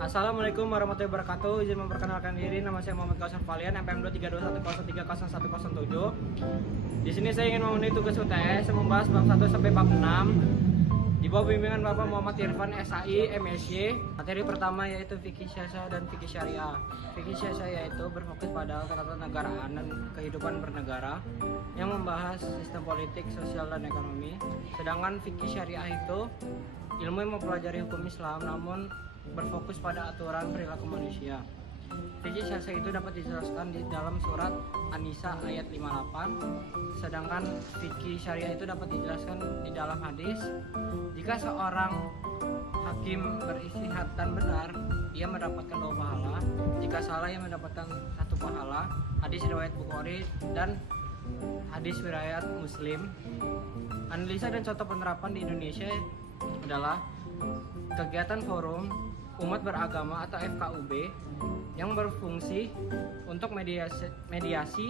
Assalamualaikum warahmatullahi wabarakatuh. Izin memperkenalkan diri, nama saya Muhammad Kausar Valian, MPM 23210303107. Di sini saya ingin memenuhi tugas UTS yang membahas bab 1 sampai bab 6 di bawah bimbingan Bapak Muhammad Irfan SAI MSy. Materi pertama yaitu fikih syariah dan fikih syariah. Fikih syariah yaitu berfokus pada ketatanegaraan dan kehidupan bernegara yang membahas sistem politik, sosial, dan ekonomi. Sedangkan fikih syariah itu ilmu yang mempelajari hukum Islam namun berfokus pada aturan perilaku manusia. Fikih syariah itu dapat dijelaskan di dalam surat An-Nisa ayat 58. Sedangkan fikih syariah itu dapat dijelaskan di dalam hadis. Jika seorang hakim beristihad dan benar, ia mendapatkan 2 pahala. Jika salah, ia mendapatkan 1 pahala. Hadis riwayat Bukhari dan hadis riwayat Muslim. Analisa dan contoh penerapan di Indonesia adalah kegiatan forum umat beragama atau FKUB yang berfungsi untuk mediasi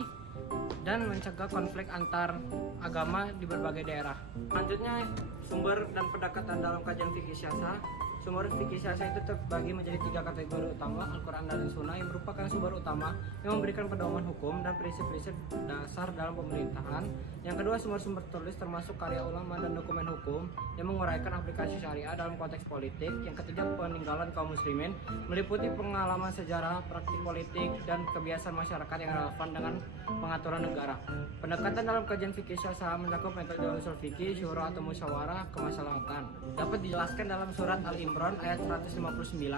dan mencegah konflik antar agama di berbagai daerah. Selanjutnya, sumber dan pendekatan dalam kajian fikih syariah. Sumber fikih syariah itu terbagi menjadi 3 kategori utama: Al-Quran dan Sunnah yang merupakan sumber utama yang memberikan pedoman hukum dan prinsip-prinsip dasar dalam pemerintahan. Yang kedua, sumber-sumber tulis termasuk karya ulama dan dokumen hukum yang menguraikan aplikasi syariah dalam konteks politik. Yang ketiga, peninggalan kaum muslimin meliputi pengalaman sejarah, praktik politik, dan kebiasaan masyarakat yang relevan dengan pengaturan negara. Pendekatan dalam kajian fikih syariah mencakup metode usul fikih, syura atau musyawarah kemaslahatan. Dapat dijelaskan dalam surat Al-Imran ayat 159.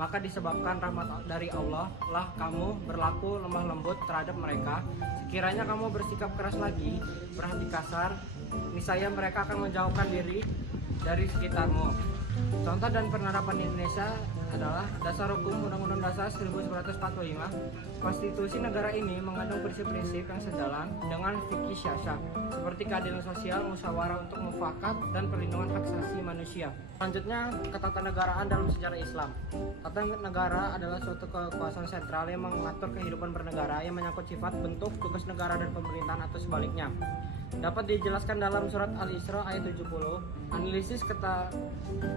Maka disebabkan rahmat dari Allah lah kamu berlaku lemah lembut terhadap mereka. Sekiranya kamu bersikap keras lagi, berhati kasar, niscaya mereka akan menjauhkan diri dari sekitarmu. Contoh dan penerapan di Indonesia adalah Dasar Hukum Undang-Undang Dasar 1945. Konstitusi negara ini mengandung prinsip-prinsip yang sejalan dengan fikih syariah seperti keadilan sosial, musyawarah untuk mufakat, dan perlindungan hak asasi manusia. Selanjutnya, ketatanegaraan dalam sejarah Islam. Tata negara adalah suatu kekuasaan sentral yang mengatur kehidupan bernegara yang menyangkut sifat, bentuk, tugas negara dan pemerintahan atau sebaliknya. Dapat dijelaskan dalam surat Al-Isra ayat 70. Analisis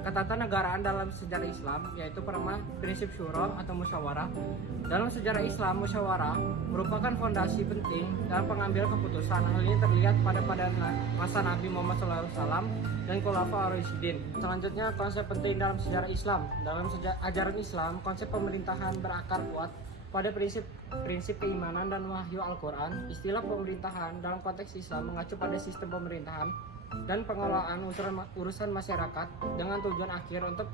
ketatanegaraan dalam sejarah Islam yaitu pertama, prinsip syura atau musyawarah. Dalam sejarah Islam, musyawarah merupakan fondasi penting dalam pengambilan keputusan. Hal ini terlihat pada masa Nabi Muhammad SAW dan Khulafaur Ar-Rasyidin. Selanjutnya, konsep penting dalam sejarah Islam. Dalam ajaran Islam, konsep pemerintahan berakar kuat pada prinsip keimanan dan wahyu Al-Quran. Istilah pemerintahan dalam konteks Islam mengacu pada sistem pemerintahan dan pengelolaan urusan masyarakat dengan tujuan akhir untuk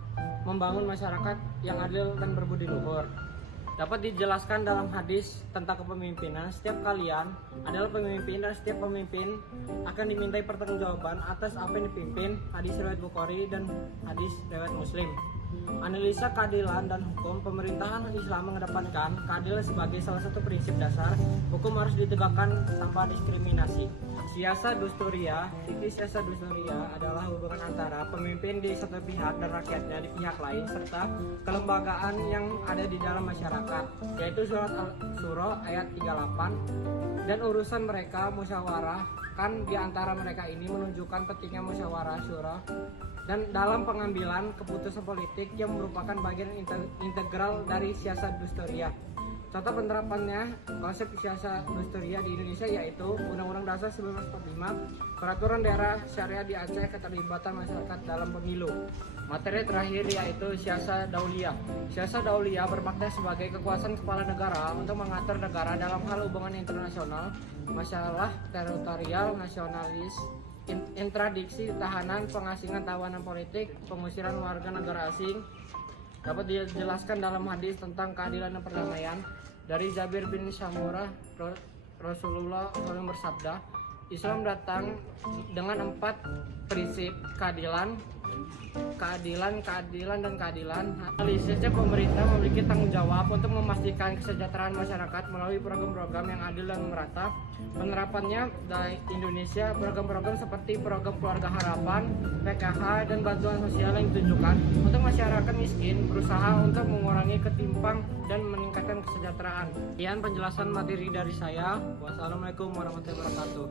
membangun masyarakat yang adil dan berbudi luhur. Dapat dijelaskan dalam hadis tentang kepemimpinan, setiap kalian adalah pemimpin dan setiap pemimpin akan dimintai pertanggungjawaban atas apa yang dipimpin. Hadis riwayat Bukhari dan hadis riwayat Muslim. Analisa keadilan dan hukum. Pemerintahan Islam mengedepankan keadilan sebagai salah satu prinsip dasar. Hukum harus ditegakkan tanpa diskriminasi. Siasa Dusturia. Fikih siasa Dusturia adalah hubungan antara pemimpin di satu pihak dan rakyatnya di pihak lain serta kelembagaan yang ada di dalam masyarakat, yaitu surat Al-Surah ayat 38. Dan urusan mereka musyawarah kan di antara mereka ini menunjukkan pentingnya musyawarah syura dan dalam pengambilan keputusan politik yang merupakan bagian integral dari siasat Dusturia. Contoh penerapannya konsep siasat Dusturia di Indonesia yaitu Undang-Undang Dasar 1945, Peraturan Daerah Syariah di Aceh, keterlibatan masyarakat dalam pemilu. Materi terakhir yaitu siasat Dauliyah. Siasat Dauliyah bermakna sebagai kekuasaan kepala negara untuk mengatur negara dalam hal hubungan internasional, masalah teritorial, nasionalis, intradiksi, tahanan, pengasingan tawanan politik, pengusiran warga negara asing. Dapat dijelaskan dalam hadis tentang keadilan dan perdamaian dari Jabir bin Samurah. Rasulullah SAW bersabda, Islam datang dengan 4 prinsip: keadilan, dan keadilan. Analisisnya, pemerintah memiliki tanggung jawab untuk memastikan kesejahteraan masyarakat melalui program-program yang adil dan merata. Penerapannya di Indonesia, program-program seperti program Keluarga Harapan, PKH, dan bantuan sosial yang ditujukan untuk masyarakat miskin, berusaha untuk mengurangi ketimpang dan meningkatkan kesejahteraan. Sekian penjelasan materi dari saya. Wassalamualaikum warahmatullahi wabarakatuh.